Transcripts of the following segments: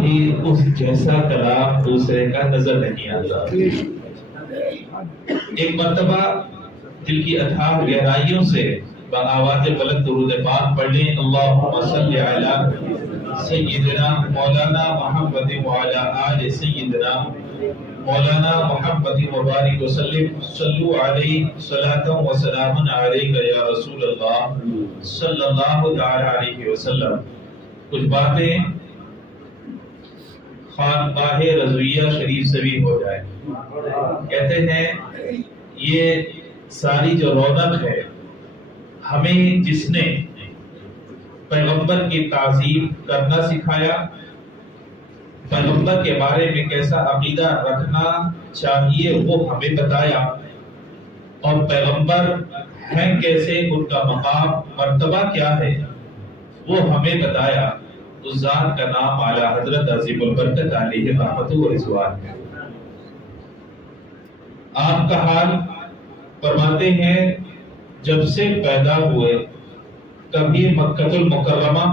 کبھی اس جیسا کلام دوسرے کا نظر نہیں آتا۔ ایک مرتبہ دل کی اتھاہ گہرائیوں سے بآواز بلند درود پاک پڑھ لیں، اللہم صلی علی سیدنا مولانا محمد وعلی آل سیدنا مولانا محمد مبارک وسلم، صلو علیہ صلاۃ و سلام علیک یا رسول اللہ صلی اللہ تعالی علیہ وسلم۔ کچھ باتیں خانقاہ رضویہ شریف سے بھی ہو جائے۔ کہتے ہیں یہ ساری جو رونق ہے، ہمیں جس نے پیغمبر کی تعظیم کرنا سکھایا، پیغمبر کے بارے میں کیسا عقیدہ رکھنا چاہیے وہ ہمیں بتایا، اور پیغمبر ہیں کیسے، ان کا مقام مرتبہ کیا ہے وہ ہمیں بتایا، اس ذات کا نام اعلی حضرت عظیم البرکت علیہ رحمت و رضوان ہے۔ آپ کا حال فرماتے ہیں جب سے پیدا ہوئے کبھی مکہ المکرمہ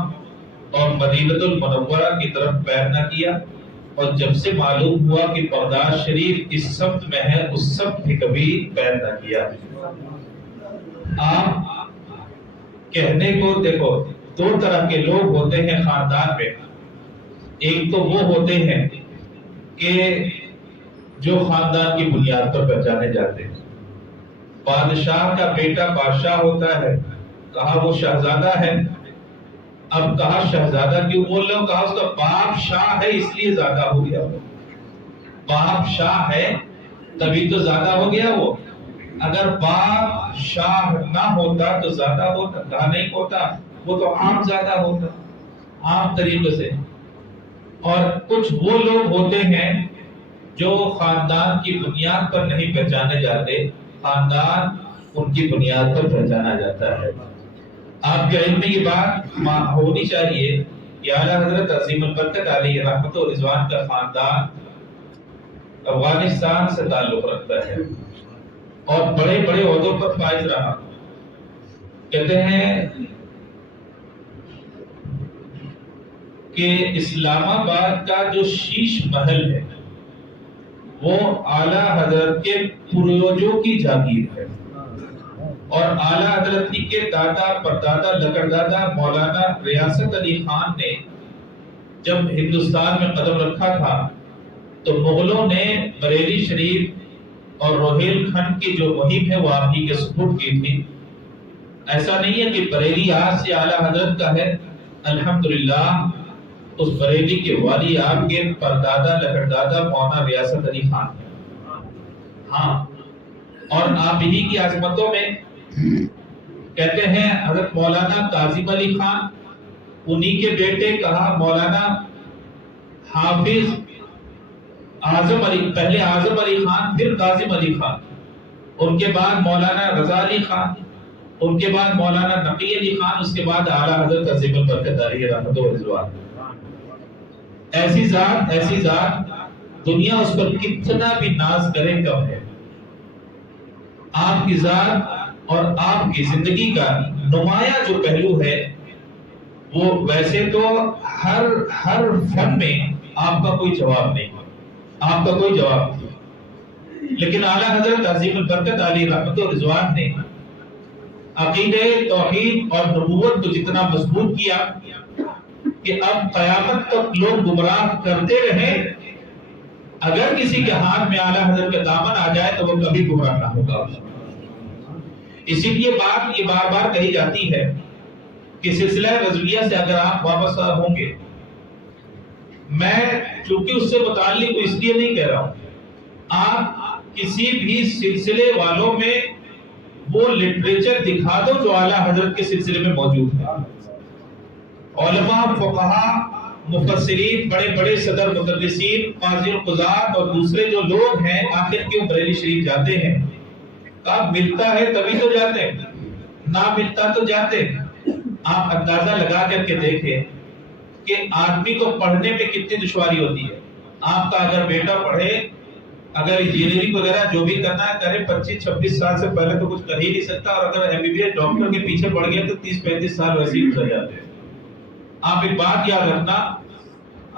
اور مدینہ المنورہ کی طرف پیر نہ کیا، اور جب سے معلوم ہوا کہ بغداد شریف اس سمت میں ہے اس سمت بھی کبھی پیر نہ کیا۔ آپ کہنے کو دیکھو، دو طرح کے لوگ ہوتے ہیں خاندان میں۔ ایک تو وہ ہوتے ہیں کہ جو خاندان کی بنیاد پر پہچانے جاتے ہیں۔ بادشاہ کا بیٹا بادشاہ ہوتا ہے، کہا وہ شہزادہ ہے۔ اب کہا شہزادہ کیوں بول رہے ہو؟ کہا اس کا باپ شاہ ہے اس لیے زیادہ ہو گیا وہ۔ باپ شاہ ہے تبھی تو زیادہ ہو گیا وہ۔ اگر باپ شاہ نہ ہوتا تو زیادہ ہوتا، کہا نہیں ہوتا، وہ تو عام زیادہ ہوتا، عام طریقے سے۔ اور کچھ وہ لوگ ہوتے ہیں جو خاندان کی بنیاد پر نہیں پہچانے جاتے، خاندان ان کی بنیاد پر پہچانا جاتا ہے۔ آپ کے علم میں یہ بات ہونی چاہیے کہ اعلیٰ حضرت عظیم البرکت علیہ رحمت و رضوان کا خاندان افغانستان سے تعلق رکھتا ہے اور بڑے بڑے عہدوں پر فائز رہا۔ کہتے ہیں کہ اسلام آباد کا جو شیش محل ہے وہ اعلیٰ حضرت کے پروجوں کی جاگیر ہے، اور اعلیٰ حضرت کے دادا پردادا لکڑدادا مولانا ریاست علی خان نے جب ہندوستان میں قدم رکھا تھا تو مغلوں نے بریلی شریف اور روہیل کھنڈ کی جو مہم ہے وہ آپ ہی کے سپرد کی تھی۔ ایسا نہیں ہے کہ بریلی آج سے اعلیٰ حضرت کا ہے، الحمدللہ اس بریلی کے والی آپ کے پردادا لکڑدادا مولانا ریاست علی خان ہے۔ ہاں، اور آپ ہی کی عظمتوں میں کہتے ہیں حضرت مولانا کاظم علی خان، انہی کے بیٹے کہا مولانا حافظ اعظم علی، پہلے اعظم علی خان پھر کاظم علی خان، ان کے بعد مولانا رضا علی خان، ان کے بعد مولانا نقی علی خان، اس کے بعد اعلیٰ حضرت عظیم البرکت علیہ رحمت و رضوان۔ ایسی ذات دنیا اس پر کتنا بھی ناز کرے کم ہے۔ آپ کی ذات اور آپ کی زندگی کا نمایاں جو پہلو ہے وہ ویسے تو ہر فن میں آپ کا کوئی جواب نہیں، آپ کا کوئی جواب نہیں، لیکن اعلیٰ حضرت عظیم البرکت علیہ رحمت و رضوان نے عقیدہ توحید اور نبوت کو جتنا مضبوط کیا کہ اب قیامت تک لوگ گمراہ کرتے رہے، اگر کسی کے ہاتھ میں اعلیٰ حضرت کا دامن آ جائے تو وہ کبھی گمراہ نہ ہوگا۔ اسی لیے بات یہ بار بار کہی جاتی ہے کہ سلسلہ رضویہ سے اگر آپ واپس ہوں گے، میں چونکہ اس سے متعلق اس لیے نہیں کہہ رہا ہوں، آپ کسی بھی سلسلے والوں میں وہ لٹریچر دکھا دو جو اعلیٰ حضرت کے سلسلے میں موجود ہے۔ علماء، فقہاء، مفسرین، بڑے بڑے صدر مدرسین، قاضی القضات اور دوسرے جو لوگ ہیں آخر کیوں بریلی شریف جاتے ہیں؟ کہا ملتا ہے تبھی تو جاتے ہیں، نہ ملتا تو جاتے ہیں۔ آپ اندازہ لگا کر کے دیکھیں کہ آدمی کو پڑھنے میں کتنی دشواری ہوتی ہے۔ آپ کا اگر بیٹا پڑھے، اگر انجینئرنگ وغیرہ جو بھی کرنا ہے کرے، 25-26 سال سے پہلے تو کچھ کر ہی نہیں سکتا، اور اگر MBBS ڈاکٹر کے پیچھے پڑ گیا تو 30-35 سال ویسے ہی گزر جاتے ہیں۔ آپ ایک بات یاد رکھنا،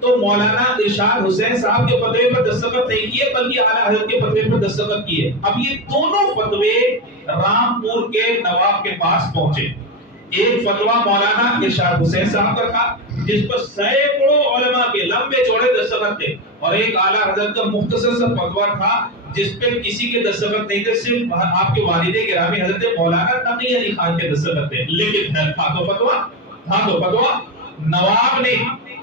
تو مولانا ارشاد حسین صاحب کے فتوے پر دستخط نہیں کیے بلکہ اعلیٰ حضرت کے فتوے پر دستخط کیے۔ اب یہ دونوں فتوے رامپور کے نواب کے پاس پہنچے۔ ایک فتویٰ مولانا ارشاد حسین صاحب کا تھا جس پر سینکڑوں علماء کے لمبے چوڑے دستخط تھے، اور ایک اعلیٰ حضرت کا مختصر سا فتویٰ تھا جس پہ کسی کے دستخط نہیں تھے، صرف آپ کے والد گرامی حضرت مولانا تقی علی خان کے دستخط تھے۔ لیکن تھا تو فتویٰ نواب نے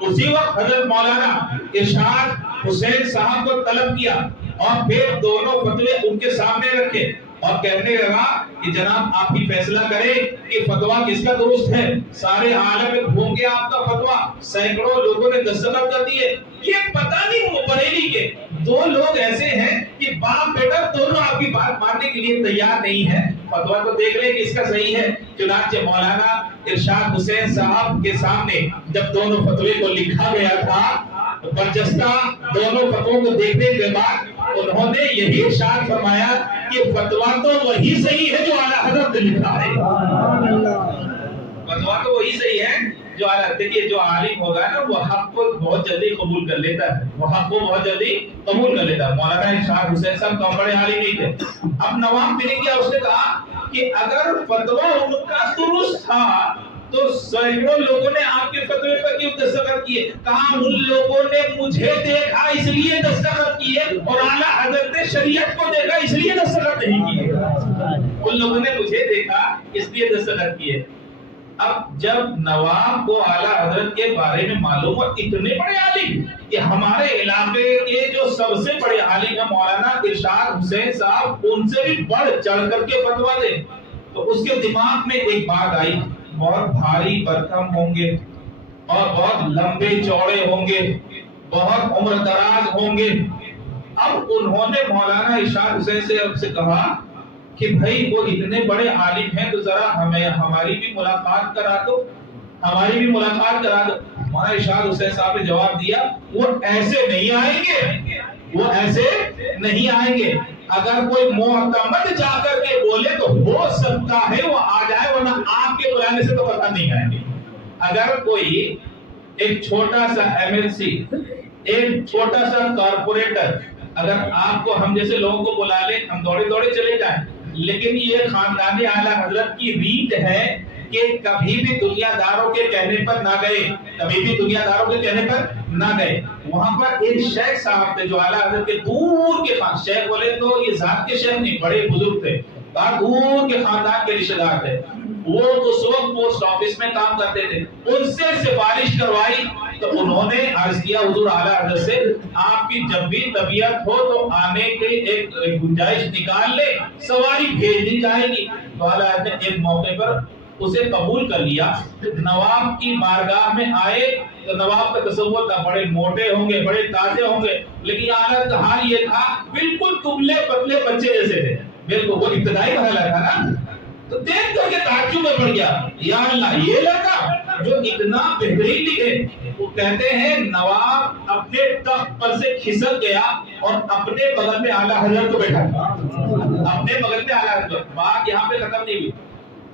اسی وقت حضرت مولانا ارشاد حسین صاحب کو طلب کیا اور پھر دونوں فتوے ان کے سامنے رکھے اور کہنے لگا کہ جناب آپ ہی فیصلہ کریں کہ فتویٰ کس کا درست ہے۔ سارے عالم میں گھوم گیا آپ کا فتویٰ، سینکڑوں لوگوں نے دستخط کر دیے۔ یہ پتہ نہیں وہ بریلی کے دو لوگ ایسے ہیں کہ باپ بیٹا دونوں آپ کی بات ماننے کے لیے تیار نہیں ہے، فتویٰ تو دیکھ لیں کس کا صحیح ہے۔ چنانچہ مولانا ارشاد حسین صاحب کے سامنے جب دونوں فتوے کو لکھا گیا تھا، برجستہ دونوں فتووں کو دیکھنے کے بعد انہوں نے یہی ارشاد فرمایا کہ فتویٰ تو وہی صحیح ہے جو اعلیٰ حضرت نے لکھا ہے۔ فتویٰ تو وہی صحیح ہے جو اعلیٰ، دیکھیے جو عالم ہوگا نا وہ حق کو بہت جلدی قبول کر لیتا ہے، وہ حق کو بہت جلدی قبول کر لیتا ہے۔ مولانا ارشاد حسین صاحب تو بڑے عالم نہیں تھے۔ اب نواب نے کیا، اس نے کہا کہ اگر فتویٰ ان کا درست تھا تو سینکڑوں لوگوں نے آپ کے فتوے پر کیوں دستخط کیے؟ کہا ان لوگوں نے مجھے دیکھا اس لیے دستخط کیے، اور اعلیٰ حضرت نے شریعت کو دیکھا اس لیے دستخط نہیں کیے۔ ان لوگوں نے مجھے دیکھا اس لیے دستخط کیے۔ اب جب نواب کو اعلیٰ حضرت کے بارے میں معلوم ہوا اتنے بڑے عالم کہ ہمارے علاقے کے جو سب سے بڑے عالم ہیں مولانا ارشاد حسین صاحب، ان سے بھی بڑھ چڑھ کر کے فتویٰ دے، تو اس کے دماغ میں ایک بات آئی، بہت بھاری برکم ہوں گے اور بہت لمبے چوڑے ہوں گے، بہت عمر دراز ہوں گے۔ اب انہوں نے مولانا ارشاد حسین سے کہا کہ بھائی وہ اتنے بڑے عالم ہیں تو ذرا ہماری بھی ملاقات کرا دو، ہماری بھی ملاقات کرا دو۔ مولانا ارشاد حسین صاحب نے جواب دیا وہ ایسے نہیں آئیں گے، وہ ایسے نہیں آئیں گے۔ اگر کوئی معتمد جا کر کے بولے تو ہو سکتا ہے وہ آ جائے، ورنہ آپ کے بلانے سے تو پتہ نہیں آئیں گے۔ اگر کوئی ایک چھوٹا سا MLC، ایک چھوٹا سا کارپوریٹر، اگر آپ کو ہم جیسے لوگوں کو بلا لے ہم دوڑے دوڑے چلے جائیں، لیکن یہ خاندان اعلیٰ حضرت کی ریت ہے کہ کبھی بھی دنیا داروں کے کہنے پر نہ گئے، کبھی بھی دنیا داروں کے کہنے پر نہ گئے۔ وہاں پر ایک شیخ صاحب تھے جو اعلیٰ حضرت کے دور کے شیخ، بولے تو یہ ذات کے شیخ نہیں، بڑے بزرگ تھے، بہت دور کے خاندان کے رشتہ دار تھے۔ وہ اس وقت پوسٹ آفس میں کام کرتے تھے، ان سے سفارش کروائی تو انہوں نے عرض کیا حضور اعلیٰ حضرت سے آپ کی جب بھی طبیعت ہو تو آنے کی ایک گنجائش نکال لے، سواری بھیج دی جائے گی۔ تو اعلیٰ حضرت نے ایک موقع پر اسے قبول کر لیا۔ نواب کی بارگاہ میں آئے تو نواب کا تصور تھا بڑے موٹے ہوں گے، بڑے تازے ہوں گے، لیکن اعلیٰ کا حال یہ تھا بالکل دبلے پتلے بچے جیسے تھے، بالکل وہ ابتدائی مرحلہ تھا نا۔ تو دیکھ کر کے تعجب میں پڑ گیا، یا اللہ یہ لڑکا جو اتنا بہترین لکھے۔ وہ کہتے ہیں نواب اپنے تخت پر سے کھسک گیا اور اپنے بغل میں اعلیٰ حضرت کو بیٹھا، اپنے بغل میں اعلیٰ حضرت۔ بات یہاں پہ ختم نہیں ہوئی۔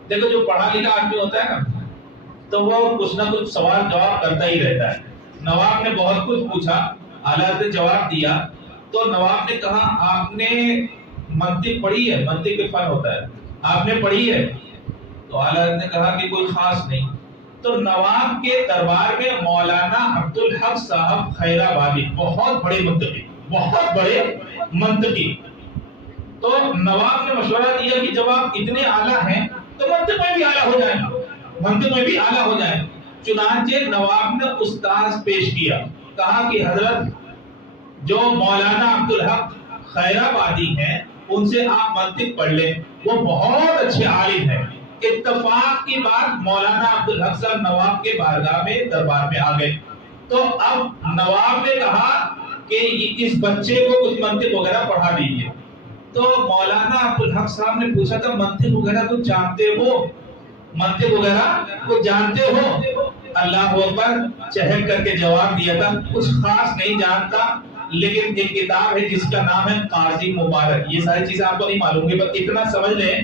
دیکھو جو پڑھا لکھا آدمی ہوتا ہے نا تو وہ کچھ نہ کچھ سوال جواب کرتا ہی رہتا ہے۔ نواب نے بہت کچھ پوچھا، اعلیٰ حضرت نے جواب دیا۔ تو نواب نے کہا آپ نے منطق پڑھی ہے؟ منطق کے فن ہوتا ہے، آپ نے پڑھی ہے؟ تو اعلیٰ حضرت نے کہا کہ کوئی خاص نہیں۔ تو نواب کے دربار میں مولانا عبدالحق صاحب خیرآبادی، بہت بڑے منطقی، بہت بڑے منطقی۔ تو نواب نے مشورہ دیا کہ جب آپ اتنے اعلیٰ ہیں تو منطق میں بھی اعلیٰ ہو جائیں، منطق میں بھی اعلیٰ ہو جائیں۔ چنانچہ نواب نے استاذ پیش کیا، کہا کہ حضرت جو مولانا عبدالحق خیرآبادی ہیں ان سے آپ منطق پڑھ لیں، وہ بہت اچھے عالم ہیں۔ اتفاق کی بات مولانا عبدالحق صاحب نواب کے بارگاہ میں دربار میں آ گئے۔ تو اب نواب نے کہا کہ اس بچے کو کچھ منطق وغیرہ پڑھا دیجیے۔ تو مولانا عبدالحق صاحب نے پوچھا تھا منطق وغیرہ کچھ جانتے ہو؟ منطق وغیرہ کچھ جانتے ہو؟ اللہ اکبر چہک کر کے جواب دیا تھا کچھ خاص نہیں جانتا، لیکن ایک کتاب ہے جس کا نام ہے قاضی مبارک۔ یہ ساری چیزیں آپ کو نہیں معلوم گی، بس اتنا سمجھ لیں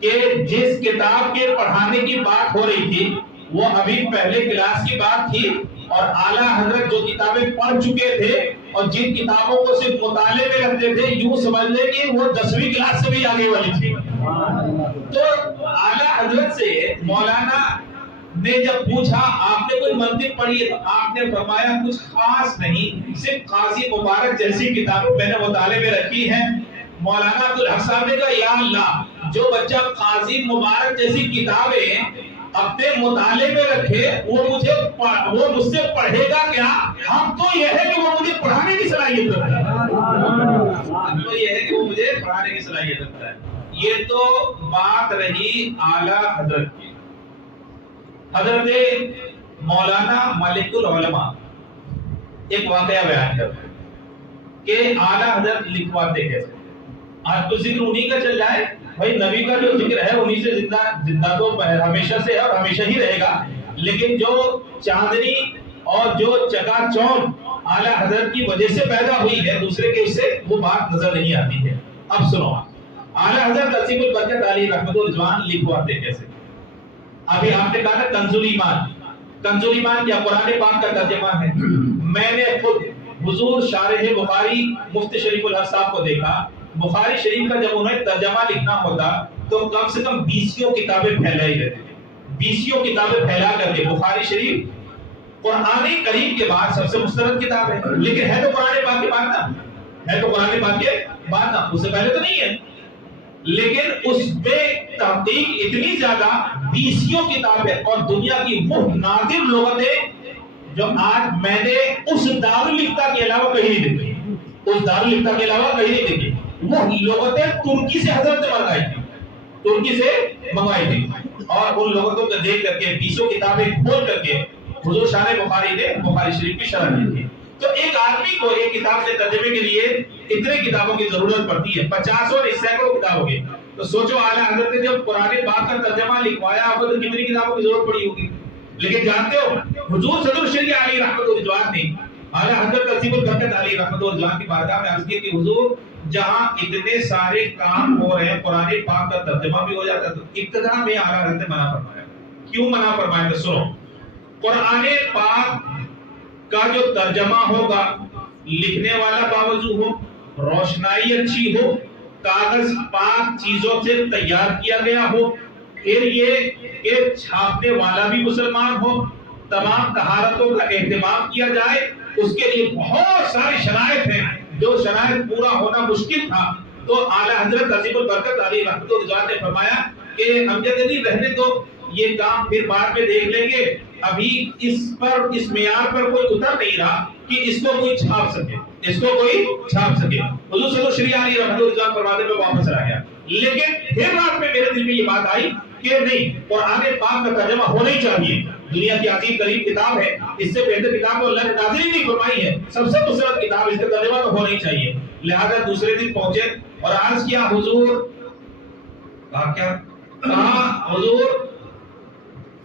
کہ جس کتاب کے پڑھانے کی بات ہو رہی تھی وہ ابھی پہلے کلاس کی بات تھی، اور اعلیٰ حضرت جو کتابیں پڑھ چکے تھے اور جن کتابوں کو صرف مطالعے میں رکھتے تھے، یوں سمجھ لیں کہ وہ 10ویں کلاس سے بھی آگے والی تھی۔ تو اعلیٰ حضرت سے مولانا نے جب پوچھا آپ نے کوئی منطق پڑھی ہے، تو آپ نے فرمایا کچھ خاص نہیں، صرف قاضی مبارک جیسی کتابیں میں نے مطالعے میں رکھی ہیں۔ مولانا عبدالحق صاحب نے کہا یا اللہ، جو بچہ قاضی مبارک جیسی کتابیں اپنے مطالعے میں رکھے وہ مجھ سے پڑھے گا کیا؟ ہم تو یہ ہے کہ وہ مجھے پڑھانے کی صلاحیت رکھتا ہے۔ یہ تو بات رہی اعلیٰ حضرت کی۔ حضرت مولانا ملک العلماء ایک واقعہ بیان کرتے ہیں کہ اعلیٰ حضرت لکھواتے کیسے۔ آج تو ذکر انہی کا چل جائے، بھائی نبی کا جو ذکر ہے انہی سے زندہ تو ہمیشہ سے اور ہمیشہ ہی رہے گا، لیکن جو چاندنی اور جو چکا چوند اعلیٰ حضرت کی وجہ سے پیدا ہوئی ہے دوسرے کے اس سے، وہ بات نظر نہیں آتی ہے۔ اب سنو، اعلیٰ حضرت عظیم البرکت علی رحمت الرضوان لکھواتے کیسے۔ ابھی آپ نے کہا نا کنزُ ایمان، کنزُ ایمان کیا قرآن پاک کا ترجمہ ہے۔ میں نے خود حضور شارح بخاری مفتی شریف الحق صاحب کو دیکھا، بخاری شریف کا جب انہیں ترجمہ لکھنا ہوتا تو کم سے کم 20 کتابیں پھیلائی رہتی تھی، 20 کتابیں پھیلا کر کے۔ بخاری شریف قرآن کریم کے بعد سب سے مستند کتاب ہے، لیکن ہے تو قرآن پاک کے بعد نا، ہے تو قرآن پاک کے بعد نا، اس سے پہلے تو نہیں ہے، لیکن اس میں تحقیق اتنی زیادہ 20 کتاب ہے، اور دنیا کی وہ نادر لغتیں جو آج میں نے اس دارالفتا کے علاوہ کہیں نہیں دیکھی، اس دارالفتا کے علاوہ کہیں نہیں دیکھی۔ وہ لغتیں ترکی سے حضرت نے منگائی تھی، ترکی سے منگائی تھی، اور ان لغتوں کو دیکھ کر کے 20 کتابیں کھول کر کے حضور شارح بخاری نے بخاری شریف کی شرح دی تھی۔ تو ایک آدمی کو ایک کتاب سے ترجمے کے لیے اتنے کتابوں کی ضرورت پڑتی ہے، 50 اور 100 کتابوں کی۔ تو سوچو اعلیٰ حضرت نے جب قرآن پاک کا ترجمہ لکھوایا ہوگا تو کتنی کتابوں کی ضرورت پڑی ہوگی۔ لیکن جانتے ہو حضور صدر الشریعہ علی رحمت الرضوان نے اعلیٰ حضرت عظیم البرکت علی رحمت الرضوان کی بارگاہ میں عرض کی کہ حضور جہاں اتنے سارے کام ہو رہے ہیں قرآن پاک کا ترجمہ بھی ہو جاتا ہے، تو ابتدا میں اعلیٰ حضرت نے منع فرمایا۔ کیوں منع فرمایا؟ تو سنو، قرآن پاک کا جو ترجمہ ہوگا لکھنے والا باوجود ہو، روشنائی اچھی ہو، کاغذ پاک چیزوں سے تیار کیا گیا ہو، پھر یہ کہ چھاپنے والا بھی مسلمان ہو، تمام طہارتوں کا اہتمام کیا جائے، اس کے لیے بہت ساری شرائط ہیں، جو شرائط پورا ہونا مشکل تھا۔ تو اعلیٰ حضرت عظیم البرکت علی رحمت الرضوان نے فرمایا کہ امجد علی رہنے دو، یہ کام پھر بعد میں دیکھ لیں گے، ابھی اس معیار پر کوئی اتر نہیں رہا کہ اس کو کوئی چھاپ سکے، اس کو کوئی چھاپ سکے۔ حضور صلی اللہ علیہ رحمت الرضوان فرماتے میں واپس آ گیا، لیکن پھر رات میں میرے دل میں یہ بات آئی کہ نہیں، قرآن پاک کا ترجمہ ہونا ہی چاہیے، دنیا کی عظیم ترین کتاب ہے، اس سے بہتر کتاب کو اللہ نے نازل ہی نہیں فرمائی ہے، سب سے مستند کتاب، اس کا ترجمہ تو ہونا ہی چاہیے۔ لہذا دوسرے دن پہنچے اور عرض کیا حضور، کہا حضور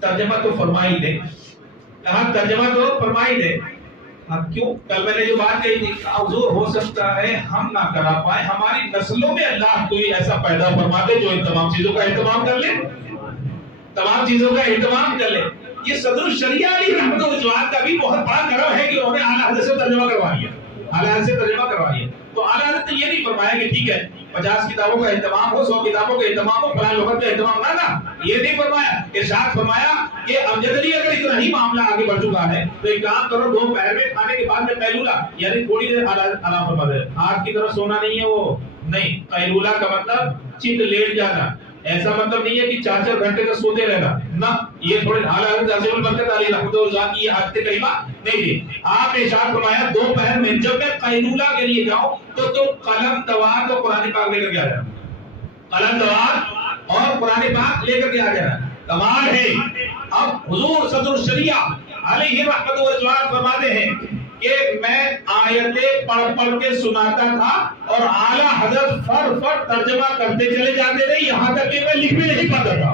ترجمہ تو فرمائی دے، کہا ترجمہ تو فرمائی دے۔ کیوں؟ کل میں نے جو بات کہی تھی، حضور ہو سکتا ہے ہم نہ کرا پائے، ہماری نسلوں میں اللہ کوئی ایسا پیدا فرما دے جو ان تمام چیزوں کا اہتمام کر لے، تمام چیزوں کا اہتمام کر لے۔ یہ صدر الشریعہ علی رحمت الرضوان کا بھی بہت بڑا کرم ہے کہ انہوں نے اعلیٰ حضرت سے ترجمہ کروا لیا، اعلیٰ حضرت سے ترجمہ کروا لیا۔ تو اعلیٰ حضرت نے یہ نہیں فرمایا کہ ٹھیک ہے 50 کتابوں کا اہتمام ہو، 100 کتابوں کا اہتمام ہو، فلاں لغت کا اہتمام نہ، یہ نہیں فرمایا۔ ارشاد فرمایا کہ امجد علی اگر اتنا ہی معاملہ آگے بڑھ چکا ہے تو ایک کام کرو، دوپہر میں کھانے کے بعد میں قیلولہ، یعنی تھوڑی دیر آرام فرما دے، آج کی طرح سونا نہیں ہے، وہ نہیں، قیلولہ کا مطلب چت لیٹ جانا، ایسا مطلب نہیں ہے کہ 4 گھنٹے کا سوتے رہنا، نہ، یہ تھوڑے اعلیٰ حضرت عظیم البرکت علی رحمت الرضوان کی عادت کریمہ نہیں تھی۔ آپ نے ارشاد فرمایا دوپہر میں جب میں قیلولہ کے لیے جاؤں تو تم قلم دوات اور قرآن پاک لے کر کے آ جانا، قلم دوات اور قرآن پاک لے کر کے آ جانا۔ کمال ہے۔ اب حضور صدر الشریعہ علیہ رحمت الرضوان فرماتے ہیں کہ میں آیتیں پڑھ کے سناتا تھا اور اعلیٰ حضرت فر ترجمہ کرتے چلے جاتے تھے، یہاں تک کہ میں لکھ بھی نہیں پاتا تھا۔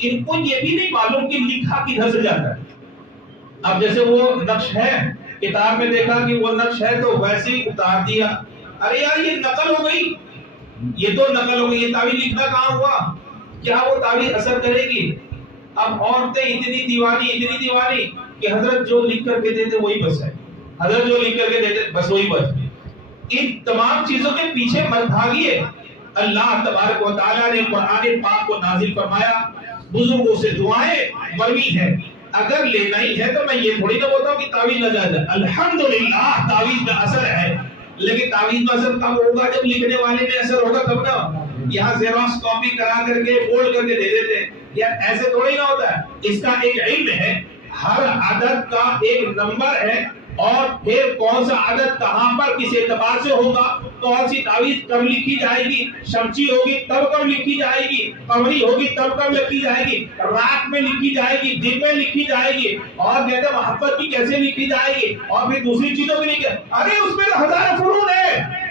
ان کو یہ بھی نہیں معلوم کہ لکھا کدھر سے جاتا ہے. اب جیسے وہ نقش ہے کتاب میں دیکھا کہ وہ نقش ہے تو ویسے ہی اتار دیا. ارے یار یہ نقل ہو گئی, یہ تو نقل ہو گئی, یہ تعویذ لکھنا کہاں ہوا؟ کیا وہ تعویذ اثر کرے گی؟ اب عورتیں اتنی دیوانی کہ حضرت جو لکھ کر کے دیتے وہی بس ہے, حضرت جو لکھ کر کے دیتے بس وہی بس. ان تمام چیزوں کے پیچھے مت بھاگیے. اللہ تبارک و تعالیٰ نے قرآن پاک کو نازل فرمایا, بزرگوں سے دعائیں مروی ہیں. اگر لینا ہی ہے تو میں یہ تھوڑی نہ بولتا ہوں کہ تعویذ نہ جائز ہے. الحمدللہ تعویذ میں اثر ہے, لیکن تعویذ میں اثر کب ہوگا؟ جب لکھنے والے میں اثر ہوگا تب نا. یہاں زیروکس کاپی کرا کر کے فولڈ کر کے دے دیتے, یا ایسے تھوڑی نہ ہوتا ہے. اس کا ایک علم ہے, ہر عدد کا ایک نمبر ہے, اور پھر کون سا عدد کہاں پر کس اعتبار سے ہوگا, کون سی تعویذ کب لکھی جائے گی, شمسی ہوگی تب کب لکھی جائے گی, قمری ہوگی تب کب لکھی جائے گی, رات میں لکھی جائے گی, دن میں لکھی جائے گی, اور کہتے ہیں محبت کی کیسے لکھی جائے گی, اور پھر دوسری چیزوں کی لکھی. ارے اس میں تو ہزاروں فنون ہے,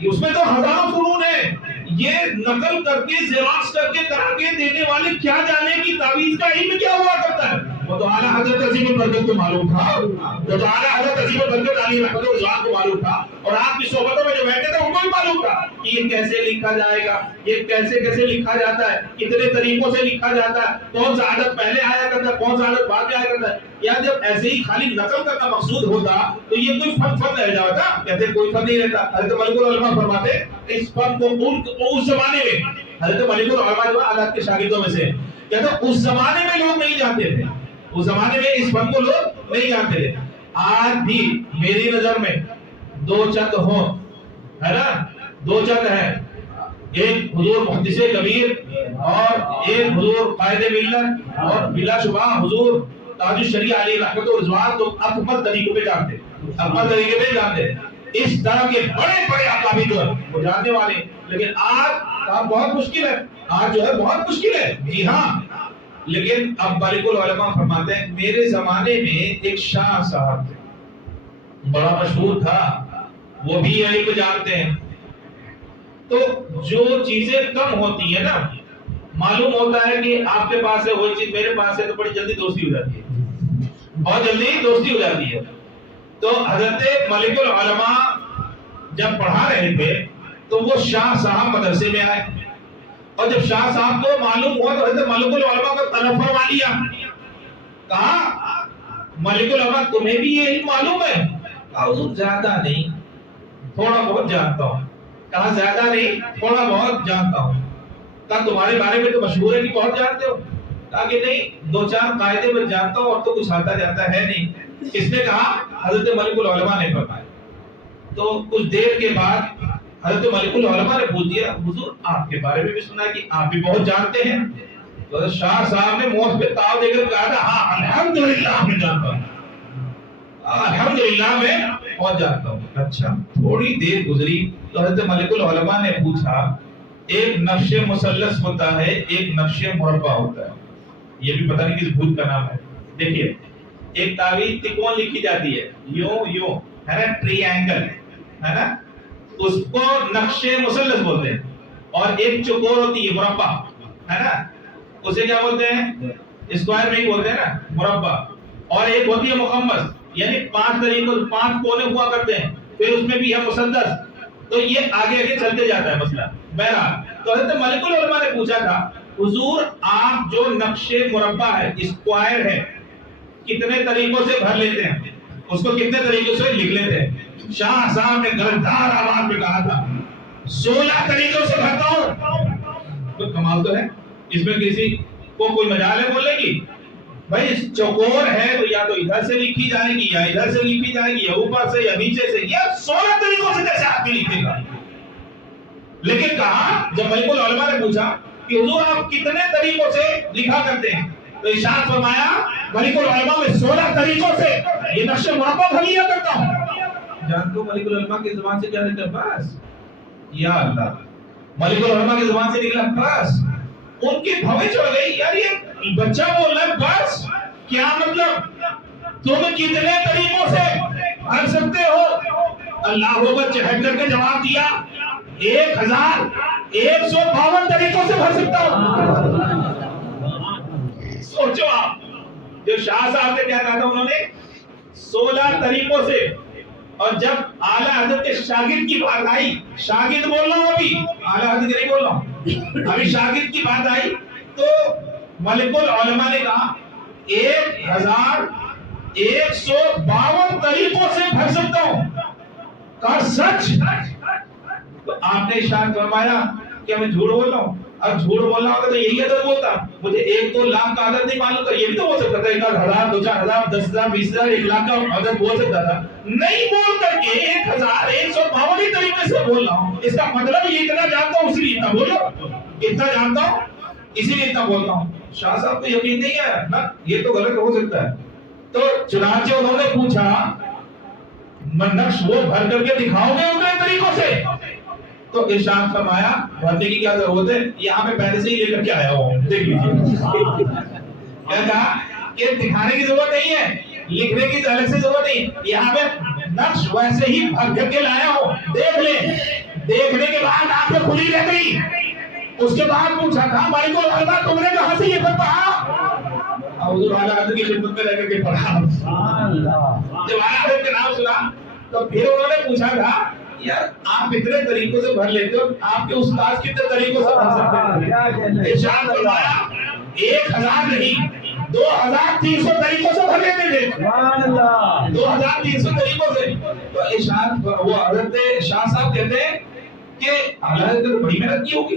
اس میں تو ہزاروں فنون ہے. یہ نقل کر کے زیروکس کر کے کرا کے دینے والے کیا جانے کی تعویذ کا علم کیا ہوا کرتا ہے. وہ تو اعلیٰ حضرت عظیم البرکت کو معلوم تھا, وہ تو اعلیٰ حضرت عظیم البرکت علی رحمت اللہ کو معلوم تھا, اور آپ کی صحبتوں میں جو بیٹھے تھے ان کو بھی معلوم تھا کہ یہ کیسے لکھا جائے گا, یہ کیسے لکھا جاتا ہے, کتنے طریقوں سے لکھا جاتا ہے, کون سا عدد پہلے آیا کرتا ہے, کون سا عدد بعد میں آیا کرتا ہے. یا جب ایسے ہی خالی نقل کرنا مقصود ہوتا تو یہ کوئی فن رہ جاتا. کہتے کوئی فن نہیں رہتا. حضرت ملک العلماء فرماتے اس فن کو اس زمانے میں, حضرت ملک العلماء جو اللہ کے شاگردوں میں سے, کہتے اس زمانے میں لوگ نہیں جانتے تھے, اس زمانے میں اس فن کو لوگ نہیں جانتے تھے. آج بھی میری نظر میں دو چند ہوں, ہے نا, دو چند ہیں, ایک حضور محدث کبیر اور ایک حضور قائد ملت, اور بلا شبہ حضور تاج الشریعہ علیہ رحمت و رضوان تو اکمل طریقے پہ جانتے, اکمل طریقے پہ جانتے. اس طرح کے بڑے بڑے اکابر جو ہیں وہ جاننے والے. لیکن آج بہت مشکل ہے, آج جو ہے بہت مشکل ہے. جی ہاں, لیکن اب ملک العلماء فرماتے ہیں میرے زمانے میں ایک شاہ صاحب تھے, بڑا مشہور تھا, وہ بھی علم جانتے ہیں. تو جو چیزیں کم ہوتی ہیں نا, معلوم ہوتا ہے کہ آپ کے پاس ہے وہی چیز میرے پاس ہے, تو بڑی جلدی دوستی ہو جاتی ہے, بہت جلدی دوستی ہو جاتی ہے. تو حضرت ملک العلماء جب پڑھا رہے تھے تو وہ شاہ صاحب مدرسے میں آئے, اور جب شاہ صاحب کو معلوم ہوا تو حضرت ملک العلماء کو طرف فرما لیا. کہا ملک العلماء تمہیں بھی یہ علم معلوم ہے؟ کہا حضور زیادہ نہیں, تھوڑا بہت جانتا ہوں. کہا زیادہ نہیں, تھوڑا بہت جانتا ہوں. کہا تمہارے بارے میں تو مشہور ہے کہ بہت جانتے ہو. کہا کہ نہیں, دو چار قاعدے میں جانتا ہوں, اور تو کچھ آتا جاتا ہے نہیں. کس نے کہا؟ حضرت ملک العلماء نے فرمایا. تو کچھ دیر کے بعد حضرت ملک العلماء نے پوچھ دیا حضور آپ کے بارے میں بھی سنا کہ آپ بھی بہت جانتے ہیں. تو شاہ صاحب نے منہ پہ تاؤ دے کر کہا تھا ہاں الحمدللہ میں جانتا ہوں, الحمدللہ میں بہت جانتا ہوں. اچھا, تھوڑی دیر گزری تو حضرت ملک العلماء نے پوچھا ایک نقش مثلث ہوتا ہے, ایک نقش مربع ہوتا ہے, یہ بھی پتہ نہیں کس بھوت کا نام ہے. دیکھیے ایک تعویذ تکون لکھی جاتی ہے, یوں یوں ہے نا, ٹری اینگل ہے نا, اس کو نقش مثلث بولتے ہیں. اور ایک چوکور ہوتی ہے مربع, ہے نا, اسے کیا بولتے ہیں؟ اسکوائر میں ہی بولتے ہیں نا, مربع. اور ایک ہوتی ہے مخمس, یعنی 5 طریقوں 5 کونے ہوا کرتے ہیں, پھر اس میں بھی ہے مسدس. تو یہ آگے آگے چلتے جاتا ہے مسئلہ. بہرحال تو حضرت ملک العلماء نے پوچھا تھا حضور آپ جو نقش مربع ہے, اسکوائر ہے, کتنے طریقوں سے بھر لیتے ہیں, اس کو کتنے طریقوں سے لکھ لیتے ہیں؟ شاہ صاحب نے گردار آواز میں کہا تھا 16 طریقوں سے بھرتا ہوں. تو کمال تو ہے, اس میں کسی کو کوئی مجال ہے بولنے کی؟ بھائی چوکور ہے تو یا تو ادھر سے لکھی جائے گی, یا ادھر سے لکھی جائے گی, یا اوپر سے, یا نیچے سے, یا 16 طریقوں سے کیسے آدمی لکھے گا؟ لیکن کہا جب ملک العلماء نے پوچھا کہ حضور آپ کتنے طریقوں سے لکھا کرتے ہیں, تو ارشاد فرمایا ملک العلماء میں 16 طریقوں سے یہ نقش مربع بھر لیا کرتا ہوں. جانتے ہو ملک العلماء کی زبان سے کیا نکلا؟ بس. یا اللہ, ملک العلماء کی زبان سے نکلا بس. ان کی بھویں چڑھ گئی, یار یہ بچہ بول رہا ہے بس, کیا مطلب تم کتنے طریقوں سے بھر سکتے ہو؟ اللہ اکبر چہٹ کر کے جواب دیا 1152 طریقوں سے بھر سکتا ہوں. پہنچو آپ. جو شاہ صاحب نے کیا کہا تھا انہوں نے 16 طریقوں سے. اور جب اعلیٰ حضرت کے شاگرد کی بات آئی, شاگرد بول رہا ہوں ابھی, اعلیٰ حضرت نہیں بول رہا ہوں, ابھی شاگرد کی بات آئی تو ملک العلماء نے کہا 1152 طریقوں سے بھر سکتا ہوں. کہا سچ؟ تو آپ نے ارشاد فرمایا کہ میں جھوٹ بول رہا ہوں. اب جھوٹ بولنا ہوتا تو یہی عدد بولتا, مجھے 1-2 لاکھ کا عدد نہیں معلوم تھا, یہ بھی تو بول سکتا تھا 1,000 2,000 10,000 20,000 1 لاکھ کا عدد بول سکتا تھا. نہیں بول کر کے 1152 طریقے سے بول رہا ہوں. اس کا مطلب یہ اتنا جانتا ہوں اس لیے اتنا بول رہا ہوں, اتنا جانتا ہوں اسی لیے اتنا بولتا ہوں. شاہ صاحب کو یقین نہیں ہے نا, یہ تو غلط ہو سکتا ہے. تو چنانچہ انہوں نے پوچھا نقش وہ بھر کر کے دکھاؤ گے اتنے طریقوں سے؟ تو ارشاد فرمایا بھرنے کی کیا ضرورت ہے, یہاں پہ پہلے سے ہی لے کر کے آیا ہوں, دیکھ لیجیے. کیا کہا کہ دکھانے کی ضرورت نہیں ہے, لکھنے کی الگ سے ضرورت نہیں, یہاں پہ نقش ویسے ہی بھر کر کے لایا ہوں, دیکھ لیں. دیکھنے کے بعد آپ کو کھلی رہ گئی. اس کے بعد پوچھا تھا مالک العلماء تم نے کہاں سے یہ سب پڑھا؟ حضور اعلیٰ حضرت کی خدمت میں رہ کر کے پڑھا. جب اعلیٰ حضرت کا نام سنا تو پھر انہوں نے پوچھا تھا یار آپ اتنے طریقوں سے بھر لیتے ہو, آپ کے استاد کتنے طریقوں سے بھر سکتے ہیں؟ ارشاد فرمایا 1000 نہیں 2300 طریقوں سے بھر لیتے تھے. 2300 طریقوں سے. تو ارشاد وہ حضرت شاہ صاحب کہتے ہیں کہ اعلیٰ حضرت نے بڑی محنت کی ہوگی,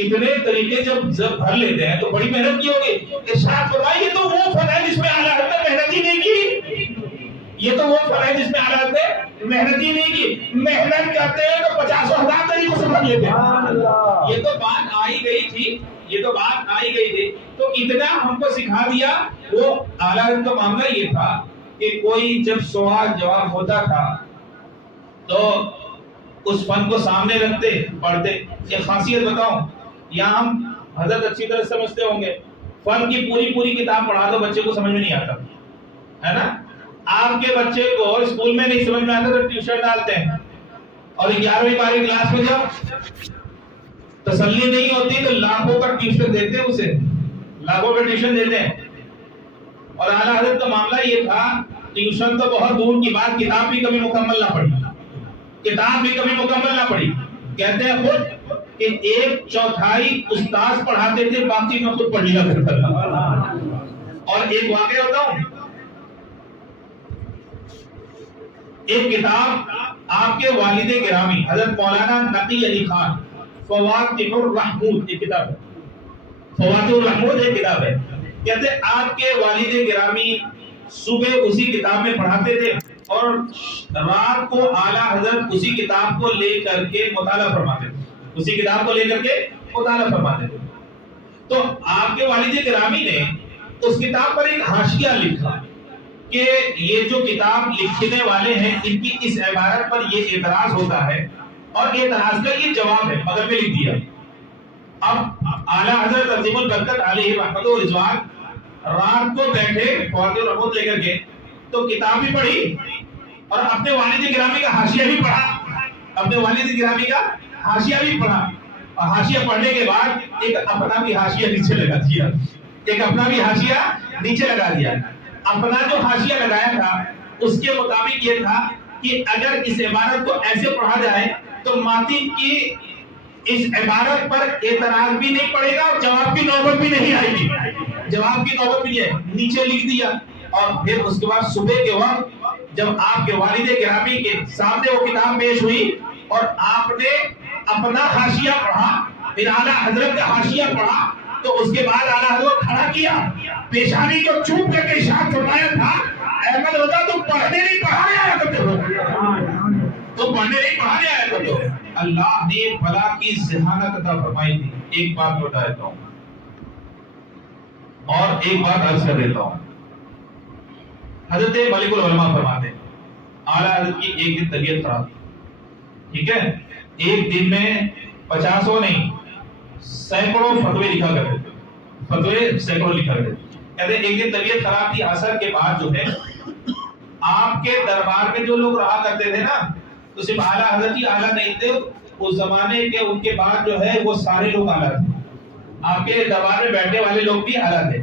اتنے طریقے جب بھر لیتے ہیں تو بڑی محنت کی ہوگی. ارشاد فرمایا یہ تو وہ فن ہے جس میں اعلیٰ حضرت نے محنت ہی نہیں کی. یہ تو وہ فن ہے جس میں اعلیٰ حضرت نے محنت ہی نہیں کی. محنت کرتے ہیں تو 50,000 طریقوں سے بھر لیتے ہیں. یہ تو بات آئی گئی تھی, یہ تو بات آئی گئی تھی. تو اتنا ہم کو سکھا دیا. وہ اعلیٰ حضرت کا معاملہ یہ تھا کہ کوئی جب سوال جواب ہوتا تھا تو اس فن کو سامنے رکھتے پڑھتے. یہ خاصیت بتاؤں, یہاں ہم حضرت اچھی طرح سمجھتے ہوں گے, فن کی پوری کتاب پڑھا دو بچے کو سمجھ میں نہیں آتا ہے نا. آپ کے بچے کو اسکول میں نہیں سمجھ میں آتا تو ٹیوشن ڈالتے ہیں, اور 11ویں 12ویں کلاس میں جب تسلی نہیں ہوتی تو لاکھوں کا ٹیوشن دیتے ہیں, اسے لاکھوں کا ٹیوشن دیتے ہیں. اور اعلیٰ حضرت کا معاملہ یہ تھا, ٹیوشن تو بہت دور کی بات, کتاب بھی کبھی مکمل نہ پڑھی, کتاب بھی کبھی مکمل نہ پڑھی. کہتے ہیں خود کہ 1/4 استاد پڑھاتے تھے, باقی میں خود پڑھ لیا کرتا تھا. اور ایک واقعہ بتاؤں, ایک کتاب آپ کے والد گرامی حضرت مولانا نقی علی خان فواتح الرحمود, ایک کتاب ہے, فواتح الرحمود ایک کتاب ہے. کہتے ہیں آپ کے والد گرامی صبح اسی کتاب میں پڑھاتے تھے اور رات کو اعلیٰ حضرت اسی کتاب کو لے کر کے مطالعہ فرماتے تھے, اسی کتاب کو لے کر کے مطالعہ فرماتے تھے. تو آپ کے والد گرامی نے اس کتاب پر ایک حاشیہ لکھا کہ یہ جو کتاب لکھنے والے ہیں ان کی اس عبارت پر یہ اعتراض ہوتا ہے, اور اعتراض کا یہ جواب ہے, مگر میں لکھ دیا. اب اعلیٰ حضرت عظیم البرکت علیہ رحمت و رضوان رات کو بیٹھے فواتح الرحمود لے کر کے, تو کتاب بھی پڑھی اور اپنے والد گرامی کا حاشیہ بھی پڑھا, اپنے والد گرامی کا حاشیہ بھی پڑھا. اور حاشیہ پڑھنے کے بعد ایک اپنا بھی حاشیہ نیچے لگا دیا, ایک اپنا بھی حاشیہ نیچے لگا دیا. اپنا جو حاشیہ لگایا تھا اس کے مطابق یہ تھا کہ اگر اس عبارت کو ایسے پڑھا جائے تو ماتن کی اس عبارت پر اعتراض بھی نہیں پڑے گا اور جواب کی نوبت بھی نہیں آئے گی, جواب کی نوبت بھی نہیں ہے. نیچے لکھ دیا. اور پھر اس کے بعد صبح کے وقت جب آپ کے والد گرامی کے سامنے وہ کتاب پیش ہوئی اور آپ نے اپنا حاشیہ پڑھا, پھر اعلیٰ حضرت کا حاشیہ پڑھا, تو اس کے بعد اعلیٰ حضرت کھڑا کیا, پیشانی کو چوم کر کے ارشاد فرمایا تھا احمد رضا تم پڑھنے نہیں پڑھانے آیا کرتے ہو, تم پڑھنے نہیں پڑھانے آیا کرتے ہو. اللہ نے بلا کی ذہانت عطا فرمائی تھی. ایک بات بتا دیتا ہوں اور ایک بات عرض کر دیتا ہوں. حضرت ملک العلماء فرماتے ہیں اعلیٰ حضرت کی ایک دن طبیعت خراب تھی, ٹھیک ہے, ایک دن میں 50 نہیں سینکڑوں فتوے لکھا کرتے تھے, فتوے سینکڑوں لکھا کرتے تھے. کہتے ہیں ایک دن طبیعت خراب تھی, عصر کے بعد جو ہے آپ کے دربار میں جو لوگ رہا کرتے تھے نا, تو صرف اعلیٰ حضرت ہی اعلیٰ نہیں تھے, اس زمانے کے ان کے بعد جو ہے وہ سارے لوگ اعلیٰ تھے. آپ کے دربار میں بیٹھنے والے لوگ بھی اعلیٰ تھے.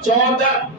14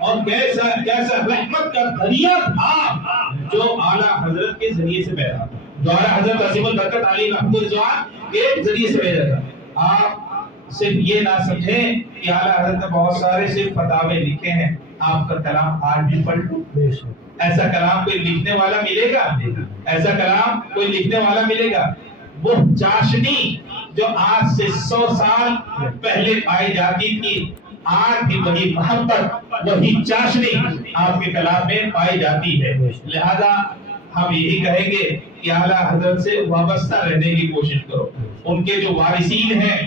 اور کیسا کیسا رحمت کا دریا تھا جو اعلیٰ حضرت کے ذریعے سے بہہ رہا تھا، جو اعلیٰ حضرت عظیم البرکت علی محمد رضوان کے ذریعے سے بہہ رہا تھا۔ آپ صرف یہ نہ سمجھیں کہ اعلیٰ حضرت نے بہت سارے صرف فتاوے لکھے ہیں، آپ کا کلام آج بھی پڑھ لو، ایسا کلام کوئی لکھنے والا ملے گا؟ ایسا کلام کوئی لکھنے والا ملے گا؟ وہ چاشنی جو آج سے 100 سال پہلے پائی جاتی تھی، آج بھی وہی محبت، وہی چاشنی آپ کے کلام میں پائی جاتی ہے۔ لہذا ہم یہی کہیں گے کہ اعلیٰ حضرت سے وابستہ رہنے کی کوشش کرو، ان کے جو وارثین ہیں،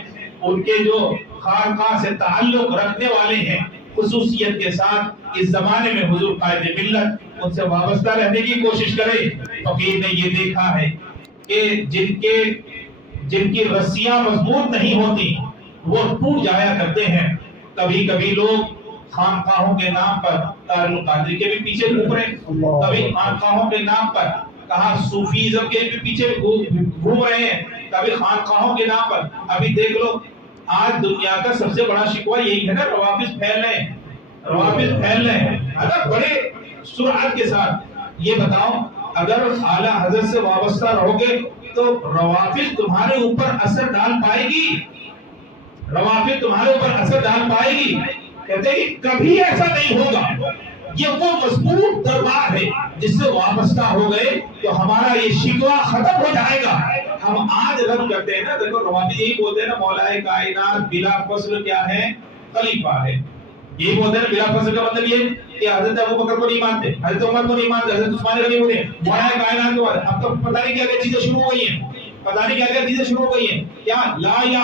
ان کے جو خانقاہ سے تعلق رکھنے والے ہیں، خصوصیت کے ساتھ اس زمانے میں حضور قائد ملت، ان سے وابستہ رہنے کی کوشش کریں۔ فقیر نے یہ دیکھا ہے کہ جن کی رسیاں مضبوط نہیں ہوتی وہ ٹوٹ جایا کرتے ہیں۔ کبھی کبھی لوگ خانقاہوں کے نام پر دار القادری کے بھی پیچھے گھوم رہے ہیں، کبھی خانقاہوں کے نام پر کہاں صوفیزم کے بھی پیچھے گھوم رہے ہیں، کبھی خانقاہوں کے نام پر۔ ابھی دیکھ لو آج دنیا کا سب سے بڑا شکوہ یہی ہے نا، روافض پھیل رہے ہیں، روافض پھیل رہے ہیں بڑے سرعت کے ساتھ۔ یہ بتاؤ اگر اعلیٰ حضرت سے وابستہ رہو گے تو روافض تمہارے اوپر اثر ڈال پائے گی، روافض تمہارے اوپر اثر ڈال پائے گی؟ کہتے ہیں کہ کبھی ایسا نہیں ہوگا۔ یہ وہ مضبوط دربار ہے جس سے وابستہ ہو گئے تو ہمارا یہ شکوہ ختم ہو جائے گا۔ ہم آج رد کرتے ہیں نا، دیکھو روافض یہی بولتے ہیں نا، مولا کائنات بلا فصل کیا ہے؟ خلیفہ ہے۔ یہی بولتے ہیں بلا فصل کا مطلب یہ کہ حضرت ابو بکر کو نہیں مانتے، حضرت عمر کو نہیں مانتے، حضرت عثمان غنی بولے مولا کائنات کو۔ اب تو پتہ نہیں کیا کیا چیزیں شروع ہو گئی ہیں، پتہ نہیں کیا کیا چیزیں شروع ہو گئی ہیں۔ کیا لا الہ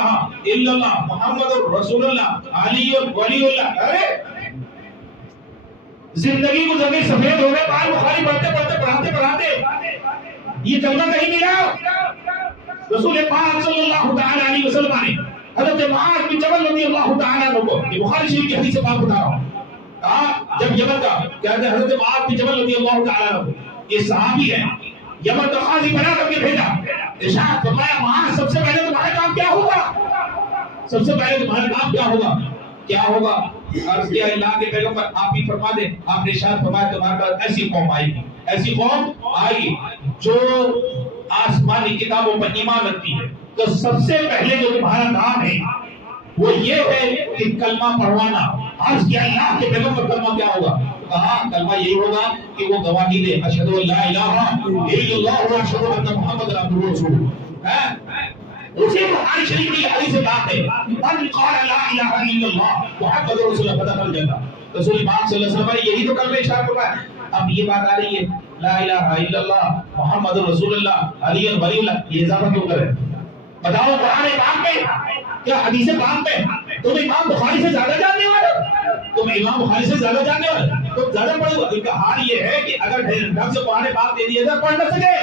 الا اللہ محمد رسول اللہ علی ولی اللہ۔ ارے زندگی گزرنے سفید ہو گئے، بال بخاری پڑھتے پڑھتے پڑھاتے پڑھاتے یہ کلمہ کہیں ملا؟ رسول پاک صلی اللہ تعالی علیہ وسلم نے حضرت معاذ بن جبل رضی اللہ تعالی عنہ کو، یہ بخاری شریف کی حدیث سے بات بتا رہا ہوں، کہا جب یمن کا کہتے ہیں حضرت معاذ بن جبل رضی اللہ تعالی عنہ، یہ صحابی ہیں، یمن کا قاضی بنا کر کے بھیجا، ارشاد فرمایا معاذ سب سے پہلے تمہارا کام کیا ہوگا؟ سب سے پہلے تمہارا کام کیا ہوگا؟ کیا ہوگا؟ عرض کیا اللہ کے پیغمبر آپ ہی فرما دیں۔ آپ نے ارشاد فرمایا تمہارے پاس ایسی قوم آئے گی، ایسی قوم آئے گی جو آسمانی کتابوں پر ایمان رکھتی ہے، تو سب سے پہلے جو تمہارا کام ہے وہ یہ ہے کہ کلمہ پڑھوانا۔ عرض کیا اللہ کے پیغمبر کلمہ کیا ہوگا؟ کہا کلمہ یہی ہوگا کہ وہ گواہی دے اشہد ان لا الہ الا اللہ و اشہد ان محمد رسول اللہ۔ اسی بخاری شریف کی حدیث سے بات ہے، من قال لا الہ الا اللہ محمد رسول اللہ فدخل الجنہ۔ رسول پاک صلی اللہ علیہ وسلم یہی تو کلمہ ارشاد فرمایا۔ اب یہ بات آ رہی ہے لا الہ الا اللہ محمد رسول اللہ علی ولی اللہ، یہ اضافہ کیوں کرے؟ بتاؤ قرآن پاک میں کیا حدیث پاک میں تم امام بخاری سے زیادہ جاننے والے؟ تم امام بخاری سے زیادہ جاننے والے؟ تم زیادہ پڑھو۔ ان کا حال یہ ہے کہ اگر ڈھنگ سے قرآن پاک دے دیا جائے پڑھ نہ سکے،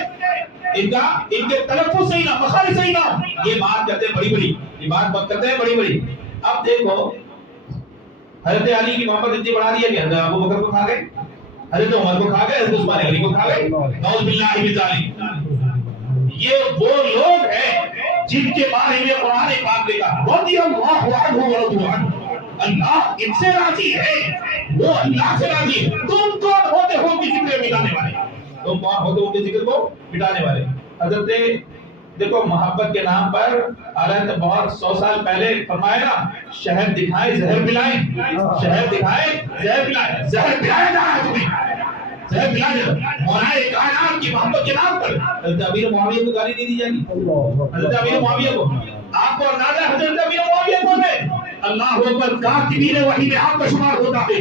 ان کے تلفظ صحیح نہ، مخارج صحیح نہ، یہ بات کرتے ہیں بڑی بڑی، یہ بات کرتے ہیں بڑی بڑی۔ اب دیکھو حضرت علی کی محبت اتنی بڑھا دی ہے کہ حضرت ابو بکر کو کھا گئے، حضرت عمر کو کھا گئے، حضرت عثمان غنی کو کھا گئے، نعوذ باللہ من ذالک۔ یہ وہ لوگ ہیں جن کے بارے میں قرآن پاک نے کہا رضی اللہ عنہ ورضوا عنہ، اللہ ان سے راضی ہے، وہ اللہ سے راضی ہے۔ تم کون ہوتے ہو کہ ذکر مٹانے والے؟ تم کون ہوتے ہو کہ ذکر کو مٹانے والے؟ حضرت دیکھو محبت کے نام پر اعلیٰ نے بہت 100 سال پہلے فرمایا نا، شہر دکھائے زہر پلائیں، شہر دکھائے زہر پلائیں، زہر پلایا جا رہا ہے تمہیں، زہر پلایا جا رہا ہے۔ مولا کائنات کی محبت کے نام پر حضرت امیر معاویہ کو گالی نہیں دی جائے گی، حضرت امیر معاویہ کو آپ کو اندازہ حضرت امیر معاویہ کو ہے اللہ اکبر کاتبین وحی میں آپ کا شمار ہوتا ہے،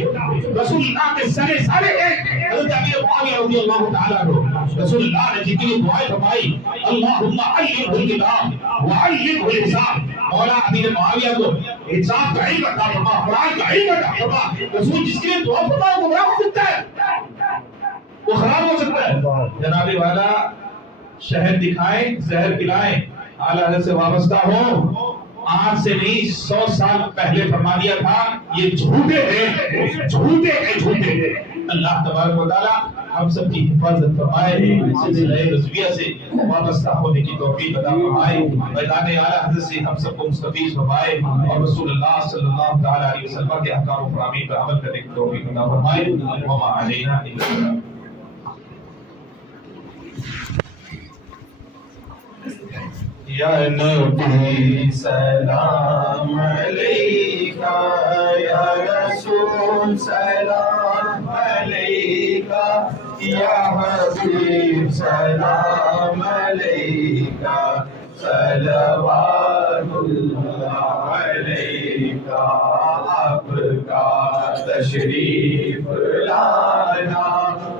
رسول اللہ کے سنے سارے ہیں حضرت امیر معاویہ رضی اللہ تعالیٰ عنہ۔ رسول اللہ نے جتنی دعائیں فرمائی اللہم علمہ الکتاب وعلمہ الحساب، مولا امیر معاویہ کو حساب کا علم عطا فرما، قرآن کا علم عطا فرما۔ رسول جس کے لیے دعا فرما وہ گمراہ ہو سکتا ہے، وہ خراب ہو سکتا ہے۔ جناب والا شہر دکھائیں زہر پلائیں، اعلیٰ حضرت سے وابستہ ہو، آج سے نہیں 100 سال پہلے فرما دیا تھا۔ یہ جھوٹے ہیں، جھوٹے ہیں، جھوٹے ہیں۔ اللہ تبارک و تعالیٰ ہم سب کی حفاظت فرمائے، سلسلہ رضویہ سے وابستہ ہونے کی توفیق عطا فرمائے، میدان اعلیٰ حضرت سے ہم سب کو مستفیض فرمائے اور رسول اللہ صلی اللہ تعالی علیہ وسلم کے احکام و فرامین پر عمل کرنے کی توفیق عطا فرمائے۔ وما علینا الا البلاغ۔ یا نبی سلام علیکہ، یا رسول سلام علیکہ، یا حبیب سلام علیکہ، صلوات اللہ علیکہ۔ آپ کا تشریف لانا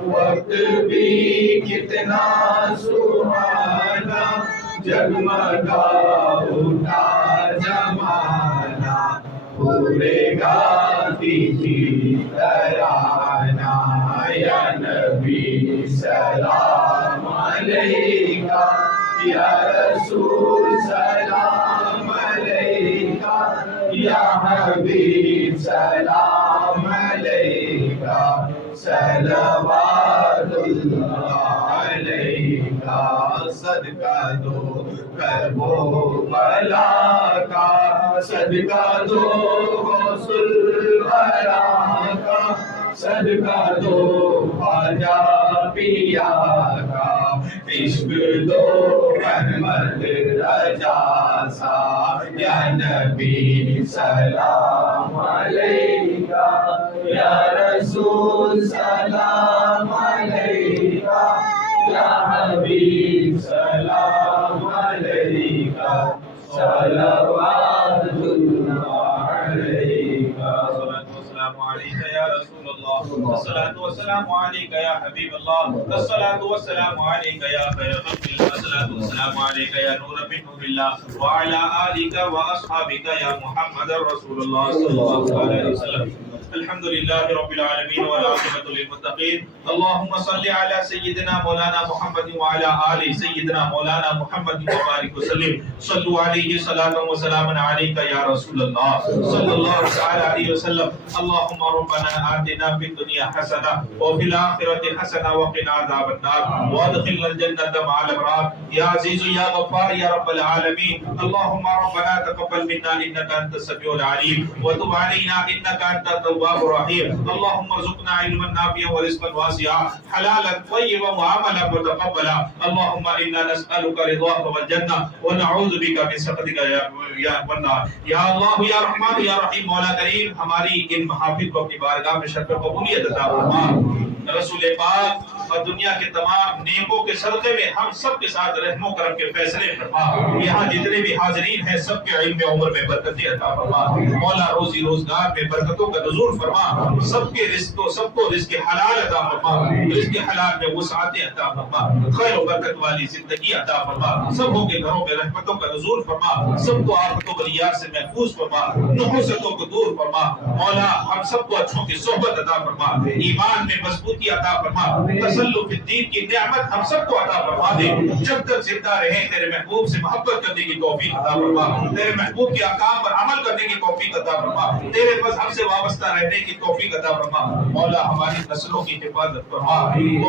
وقت بھی کتنا سہانا، جگمگا اٹھا زمانہ، پورے گاتی تھی ترانہ۔ یا نبی سلام علیکہ، یا رسول سلام علیکہ، یا حبیب سلام علیکہ، صلوات اللہ علیکہ۔ صدقہ دو کرب و بلا کا، صدقہ دو غوث الورا کا، صدقہ دو خواجہ پیا کا، عشق دو احمد رجا سا۔ یا نبی سلام علیکہ، یا رسول سلام علیکہ، یا حبیب سلام علیکہ، صلوات اللہ علیکہ۔ السلام علیکہ یا رسول اللہ، الصلاۃ والسلام علیکہ یا حبیب اللہ، الصلاۃ والسلام علیکہ یا خیر خلق اللہ، الصلاۃ والسلام علیکہ یا نور من نور اللہ، وعلی آلک واصحابک یا محمد رسول اللہ صلی اللہ علیہ وسلم۔ الحمد للہ رب العالمین والعاقبۃ للمتقین، اللهم صل علی سیدنا مولانا محمد وعلی آل سیدنا مولانا محمد وبارک وسلم۔ صلوا علیہ صلاۃ و سلام علیک یا رسول اللہ صلی اللہ علیہ وسلم۔ اللهم ربنا آتنا فی الدنیا حسنہ وفی الآخرۃ حسنہ وقنا عذاب النار وادخلنا الجنۃ مع الابرار یا عزیز یا غفار یا رب العالمین۔ اللهم ربنا تقبل منا انک انت السمیع العلیم وتب علینا انک انت التواب الرحیم۔ اللهم ارزقنا علما نافعا ورزقا واسعا حلالا طیبا وعملا متقبلا۔ اللهم انا نسألك رضاك والجنہ ونعوذ بك من سخطك یا والنار۔ یا اللہ یا رحمان یا رحیم، مولا کریم ہماری ان محافل کو اپنی بارگاہ میں شرف قبولیت عطا فرما۔ رسول پاک اور دنیا کے تمام نیکوں کے صدقے میں ہم سب کے ساتھ رحم و کرم کے فیصلے فرما۔ یہاں جتنے بھی حاضرین ہیں سب کے علم عمر میں برکتیں عطا فرما۔ مولا روزی روزگار میں برکتوں کا نزول فرما، سب کے رزق کو رزق حلال عطا فرما، رزق حلال میں وسعتیں عطا فرما، خیر و برکت والی زندگی عطا فرما، سبوں کے گھروں میں رحمتوں کا نزول فرما، سب کو آفت و بلیات سے محفوظ فرما، نحوستوں کو دور فرما۔ مولا ہم سب کو اچھوں کی صحبت عطا فرما، ایمان میں مضبوطی عطا فرما، تسلط الدین کی نعمت ہم سب کو عطا فرما دے۔ جب تک زندہ رہیں تیرے محبوب سے محبت کرنے کی توفیق عطا فرما، تیرے محبوب کے احکام پر عمل کرنے کی توفیق عطا فرما، تیرے مذہب سے وابستہ رہنے کی توفیق عطا فرما۔ مولا ہماری نسلوں کی حفاظت فرما،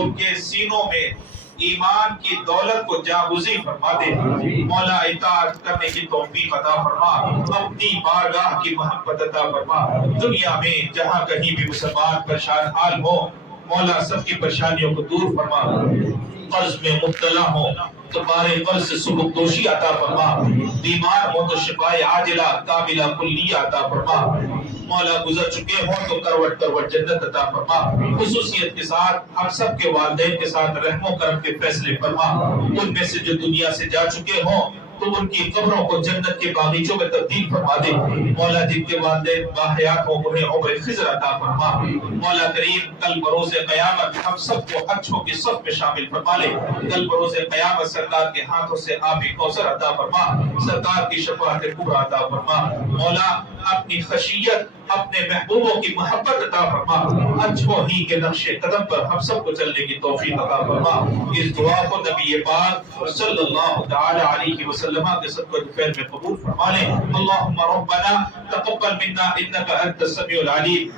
ان کے سینوں میں ایمان کی دولت کو جاگزی فرما دے۔ مولا اطاعت کرنے کی توفیق عطا فرما، اپنی بارگاہ کی محبت عطا فرما۔ دنیا میں جہاں کہیں بھی مسلمان پریشان حال ہو، مولا سب کی پریشانیوں کو دور فرما۔ قرض میں مبتلا ہو تو بارے قرض سے سبکدوشی عطا فرما، بیمار ہو تو شفائے عاجلہ کاملہ کلیہ عطا فرما۔ مولا گزر چکے ہوں تو کروٹ کروٹ جنت عطا فرما۔ خصوصیت کے ساتھ ہم سب کے والدین کے ساتھ رحم و کرم کے فیصلے فرما۔ ان میں سے جو دنیا سے جا چکے ہوں تو ان کی قبروں کو جنت کے باغیچوں میں تبدیل فرما دے۔ مولا جن کے والدین باحیات ہوں انہیں عمر خضر عطا فرما۔ مولا کریم کل بروز قیامت ہم سب کو اچھوں کے صف میں شامل فرما لے۔ کل بروز قیامت سرکار کے ہاتھوں سے آب کوثر عطا فرما، سرکار کی شفاعت کبریٰ عطا فرما۔ مولا اپنی خشیت اپنے محبوبوں کی محبت عطا فرما، اچھوں ہی کے نقش قدم پر ہم سب کو چلنے کی توفیق عطا فرما۔ اس دعا کو نبی پاک صلی اللہ تعالی علیہ وسلم کے صدقہ خیر میں قبول فرما لیں۔ اللہم ربنا تقبل منا انک انت السمیع العلیم